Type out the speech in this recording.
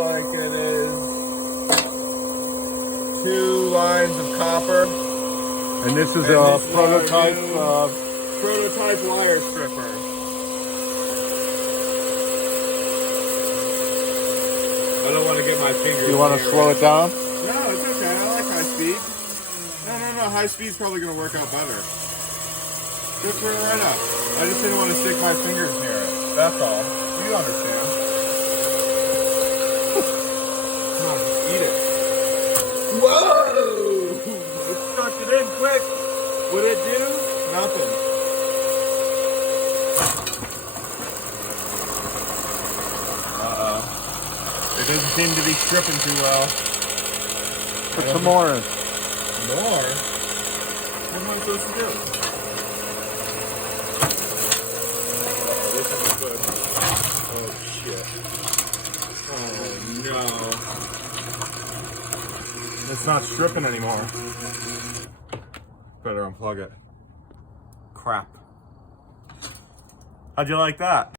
like it is 2 lines of copper. And this is And a this is prototype. our new prototype wire stripper. I don't want to get my fingers. You want to slow it down? No, it's okay. I like high speed. No. High speed's probably going to work out better. Just turn it right up. I just didn't want to stick my fingers near it. That's all. You understand. Come on, eat it. Whoa! It sucked it in quick. What'd it do? Nothing. It doesn't seem to be stripping too well. Put some more in. More? What am I supposed to do? Oh, this isn't good. Oh, shit. Oh, no. It's not stripping anymore. Better unplug it. Crap. How'd you like that?